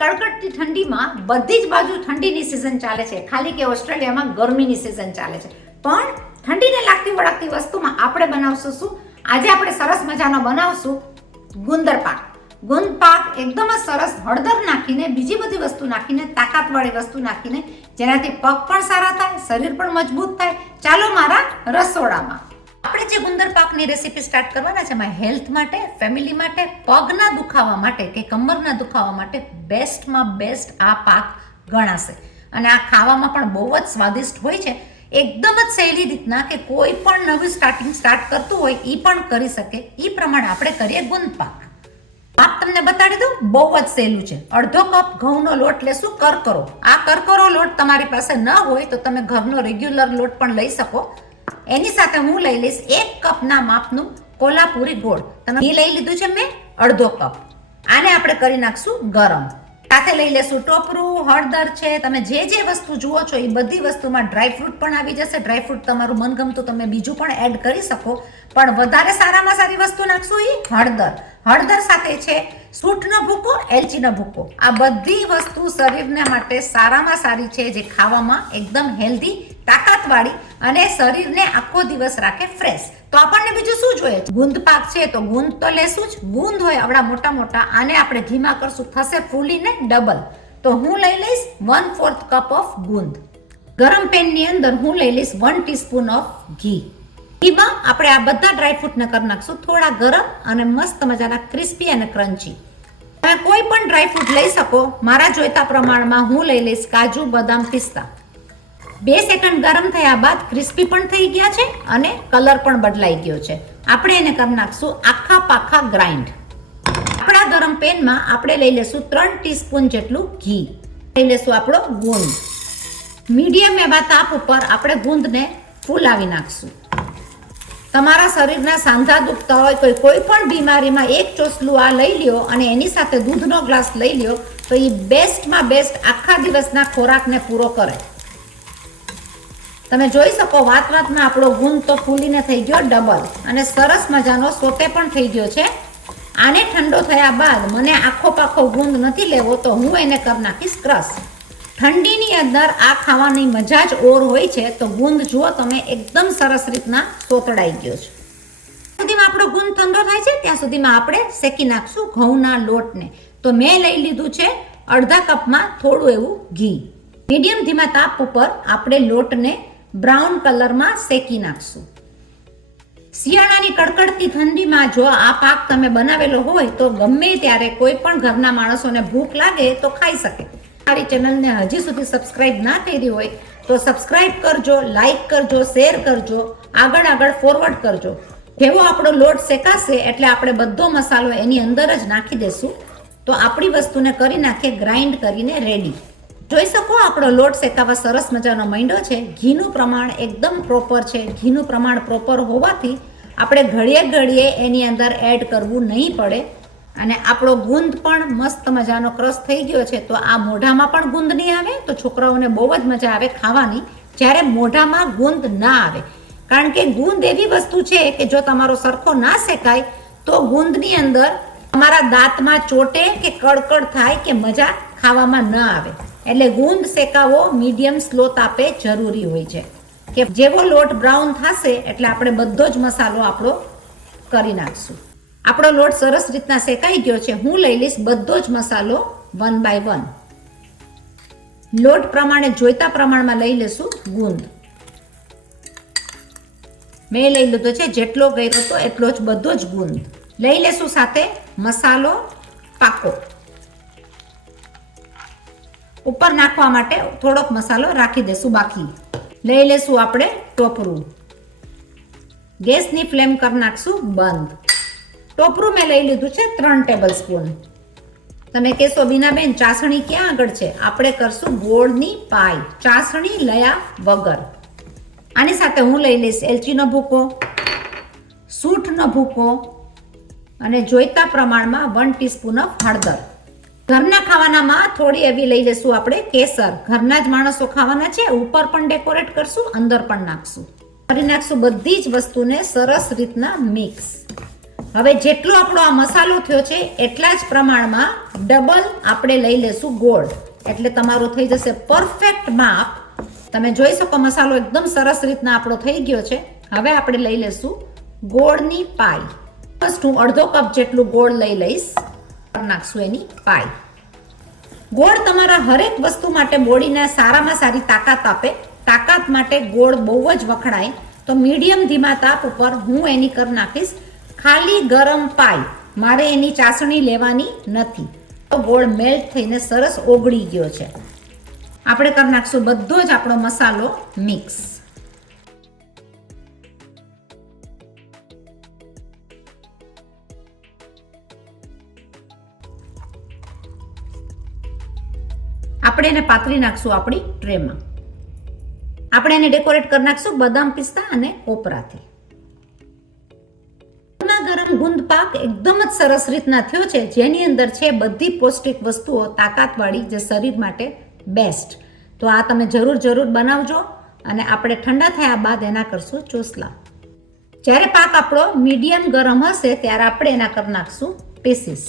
કડકડતી ઠંડીમાં બધી જ બાજુ ઠંડીની સિઝન ચાલે છે, ખાલી કે ઓસ્ટ્રેલિયામાં ગરમીની સિઝન ચાલે છે. પણ ઠંડીને લાગતી વળગતી વસ્તુમાં આપણે બનાવશું શું? આજે આપણે સરસ મજાનો બનાવશું ગુંદર પાક. ગુંદ પાક એકદમ જ સરસ હળદર નાખીને, બીજી બધી વસ્તુ નાખીને, તાકાતવાળી વસ્તુ નાખીને, જેનાથી પગ પણ સારા થાય, શરીર પણ મજબૂત થાય. ચાલો મારા રસોડામાં. આપણે જે ગુંદર પાકની રેસીપી સ્ટાર્ટ કરવાના છે, એમાં હેલ્થ માટે, ફેમિલી માટે, પગના દુખાવા માટે કે કમરના દુખાવા માટે બેસ્ટમાં બેસ્ટ આ પાક ગણાશે. અને આ ખાવામાં પણ બહુ જ સ્વાદિષ્ટ હોય છે. એકદમ જ સહેલી રીતના કે કોઈ પણ નવું સ્ટાર્ટ કરતું હોય એ પણ કરી શકે એ પ્રમાણે આપણે કરીએ ગુંદ પાક. આપ તમને બતાડી દઉં, બહુ જ સહેલું છે. અડધો કપ ઘઉંનો લોટ લેશું, કરકરો. આ કરકરો લોટ તમારી પાસે ન હોય તો તમે ઘરનો રેગ્યુલર લોટ પણ લઈ શકો. એની સાથે હું લઈ લઈશ 1 કપના માપનું કોલ્હાપુરી ગોળ. તમે ઘી લઈ લીધું છે મેં અડધો કપ. આને આપણે કરી નાખશું ગરમ. સાથે લઈ લેશું ટોપરું, હળદર છે. તમે જે જે વસ્તુ જુઓ છો એ બધી વસ્તુમાં ડ્રાયફ્રૂટ પણ આવી જશે. ડ્રાયફ્રૂટ તમારું મનગમતું તમે બીજું પણ એડ કરી શકો, પણ વધારે સારામાં સારી વસ્તુ નાખશું એ હળદર. હળદર સાથે છે સૂંઠનો ભૂકો, એલચીનો ભૂકો. આ બધી વસ્તુ શરીરને માટે સારામાં સારી છે, જે ખાવામાં એકદમ હેલ્ધી, તાકાતવાળી અને શરીરને આખો દિવસ રાખે ફ્રેશ. તો આપણને બીજું શું જોઈએ? ગુંદ પાક છે તો ગુંદ તો લેશું જ. ગુંદ હોય આવડા મોટા મોટા, આને આપણે ઘીમાં કરશું, થશે ફૂલીને ડબલ. તો હું લઈ લઈશ 1/4 કપ ઓફ ગુંદ. ગરમ પેનની અંદર હું લઈ લઈશ 1 ટીસ્પૂન ઓફ ઘી. ઘીમાં આપણે આ બધા ડ્રાયફ્રૂટને કરી નાખશું થોડા ગરમ અને મસ્ત મજાના ક્રિસ્પી અને ક્રન્ચી. તમે કોઈ પણ ડ્રાયફ્રૂટ લઈ શકો. મારા જોઈતા પ્રમાણમાં હું લઈ લઈશ કાજુ, બદામ, પિસ્તા. 2 સેકન્ડ ગરમ થયા બાદ ક્રિસ્પી પણ થઈ ગયા છે અને કલર પણ બદલાઈ ગયો છે. આપણે એને કરી નાખશું આખા પાખા ગ્રાઇન્ડ. આપણા ગરમ પેનમાં આપણે લઈ લેશું 3 ટીસ્પૂન જેટલું ઘી. લઈ લેશું આપણો ગુંદ. મીડિયમ એવા તાપ ઉપર આપણે ગુંદને ફૂલાવી નાખશું. તમારા શરીરના સાંધા દુખતા હોય, કોઈ પણ બીમારીમાં 1 ચોસલું આ લઈ લ્યો અને એની સાથે દૂધનો ગ્લાસ લઈ લ્યો તો એ બેસ્ટમાં બેસ્ટ આખા દિવસના ખોરાકને પૂરો કરે. તમે જોઈ શકો વાતમાં આપણો ગુંદ તો ફૂલીને થઈ ગયો ડબલ અને સરસ મજાનો સોતે પણ થઈ ગયો છે. આને ઠંડો થયા બાદ મને આખો પાખો ગુંદ નથી લેવો તો હું એને કરી નાખીશ ક્રશ. ઠંડીની અંદર આ ખાવાની મજા જ ઓર હોય છે. તો ગુંદ જુઓ તમે એકદમ સરસ રીતના સોતડાઈ ગયો છે. સુધીમાં આપણો ગુંદ ઠંડો થાય છે ત્યાં સુધીમાં આપણે શેકી નાખશું ઘઉંના લોટને. તો મેં લઈ લીધું છે અડધા કપમાં થોડું એવું ઘી. મીડિયમ ધીમા તાપ ઉપર આપણે લોટને બ્રાઉન કલરમાં શેકી નાખશું. શિયાળાની કડકડતી ઠંડીમાં જો આ પાક તમે બનાવેલો હોય તો ગમે ત્યારે કોઈ પણ ઘરના માણસોને ભૂખ લાગે તો ખાઈ શકે. મારી ચેનલને હજી સુધી સબસ્ક્રાઇબ ના કરી હોય તો સબસ્ક્રાઇબ કરજો, લાઈક કરજો, શેર કરજો, આગળ ફોરવર્ડ કરજો. જેવો આપણો લોટ શેકાશે એટલે આપણે બધો મસાલો એની અંદર જ નાખી દેશું. તો આપણી વસ્તુને કરી નાખીએ ગ્રાઇન્ડ કરીને રેડી. જોઈ શકો આપણો લોટ શેકાવા સરસ મજાનો માંડ્યો છે. ઘીનું પ્રમાણ એકદમ પ્રોપર છે. ઘીનું પ્રમાણ પ્રોપર હોવાથી આપણે ઘડીએ એની અંદર એડ કરવું નહીં પડે. અને આપણો ગુંદ પણ મસ્ત મજાનો ક્રશ થઈ ગયો છે. તો આ મોઢામાં પણ ગુંદ નહીં આવે તો છોકરાઓને બહુ જ મજા આવે ખાવાની, જ્યારે મોઢામાં ગુંદ ના આવે. કારણ કે ગુંદ એવી વસ્તુ છે કે જો તમારો સરખો ના શેકાય તો ગુંદની અંદર તમારા દાંતમાં ચોટે કે કડકડ થાય કે મજા ખાવામાં ન આવે. એટલે ગુંદ શેકાવો મીડિયમ સ્લો તાપે જરૂરી હોય છે. કે જેવો લોટ બ્રાઉન થશે એટલે આપણે બધો જ મસાલો આપણો કરી નાખશું. આપણો લોટ સરસ રીતના શેકાઈ ગયો છે. હું લઈ લઈશ બધો જ મસાલો 1 by 1. લોટ પ્રમાણે જોઈતા પ્રમાણમાં લઈ લેશું ગુંદ. મેં લઈ લીધો છે જેટલો કર્યો હતો એટલો જ બધો જ ગુંદ. લઈ લેશું સાથે મસાલો પાકો. ઉપર નાખવા માટે થોડોક મસાલો રાખી દેશું બાકી. લઈ લેશું આપણે ટોપરું. ગેસની ફ્લેમ કરી નાખશું બંધ. ટોપરું મેં લઈ લીધું છે 3 ટેબલ સ્પૂન. તમે કહેશો બીનાબેન ચાસણી ક્યાં આગળ છે? આપણે કરશું ગોળની પાય, ચાસણી લયા વગર. આની સાથે હું લઈ લઈશ એલચીનો ભૂકો, સૂંઠનો ભૂકો અને જોઈતા પ્રમાણમાં 1 ટીસ્પૂન ઓફ હળદર. ઘરના ખાવાનામાં થોડી એવી લઈ લેશું આપણે કેસર. ઘરના જ માણસો ખાવાના છે. ઉપર પણ ડેકોરેટ કરશું, અંદર પણ નાખશું. કરી નાખશું બધી જ વસ્તુને સરસ રીતના મિક્સ. હવે જેટલો આપણો આ મસાલો થયો છે એટલા જ પ્રમાણમાં ડબલ આપણે લઈ લેશું ગોળ, એટલે તમારો થઈ જશે પરફેક્ટ માપ. તમે જોઈ શકો મસાલો એકદમ સરસ રીતના આપણો થઈ ગયો છે. હવે આપણે લઈ લેશું ગોળની પાઈ. ફર્સ્ટ હું અડધો કપ જેટલું ગોળ લઈ લઈશ, નાખશું એની પાઈ. ગોળ તમારા હરેક વસ્તુ માટે બોડીને સારામાં સારી તાકાત આપે. તાકાત માટે ગોળ બહુ જ વખણાય, તો મીડિયમ ધીમા તાપ ઉપર હું એની કરી નાખીશ ખાલી ગરમ પાઈ. મારે એની ચાસણી લેવાની નથી. તો ગોળ મેલ્ટ થઈને સરસ ઓગળી ગયો છે. આપણે કરી નાખશું બધો જ આપણો મસાલો મિક્સ. આપણે એને પાથરી નાખશું આપણી ટ્રેમાં. આપણે એને ડેકોરેટ કરી નાખશું બદામ, પિસ્તા અને કોપરાથી. ગરમ ગુંદ પાક એકદમ જ સરસ રીતના થયો છે, જેની અંદર છે બધી પૌષ્ટિક વસ્તુઓ તાકાતવાળી, જે શરીર માટે બેસ્ટ. તો આ તમે જરૂર બનાવજો. અને આપણે ઠંડા થયા બાદ એના કરશું ચોસલા. જ્યારે પાક આપણો મીડિયમ ગરમ હશે ત્યારે આપણે એના કરી નાખશું પીસીસ.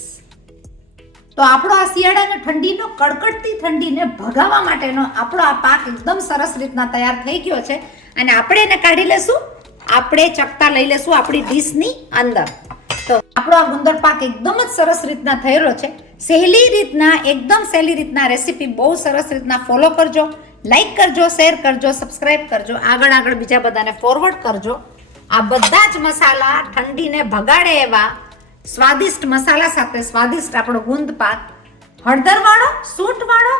તો આપણો આ શિયાળાની ઠંડીનો, કડકડતી ઠંડીને ભગાવવા માટેનો આપણો આ પાક એકદમ સરસ રીતના તૈયાર થઈ ગયો છે. અને આપણે એને કાઢી લેશું. આપણે ચકતા લઈ લેશું આપણી ડીશની અંદર. તો આપણો આ ગુંદર પાક એકદમ જ સરસ રીતના થયેલો છે. એકદમ સહેલી રીતના રેસીપી બહુ સરસ રીતના ફોલો કરજો. લાઈક કરજો, શેર કરજો, સબસ્ક્રાઈબ કરજો, આગળ બીજા બધાને ફોરવર્ડ કરજો. આ બધા જ મસાલા ઠંડીને ભગાડે એવા સ્વાદિષ્ટ મસાલા સાથે સ્વાદિષ્ટ આપણો ગુંદ પાક, હળદરવાળો, સૂંઠવાળો,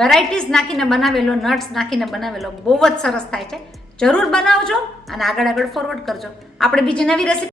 વેરાયટીઝ નાખીને બનાવેલો, નટ્સ નાખીને બનાવેલો બહુ જ સરસ થાય છે. જરૂર બનાવજો અને આગળ ફોરવર્ડ કરજો. આપણે બીજી નવી રેસીપી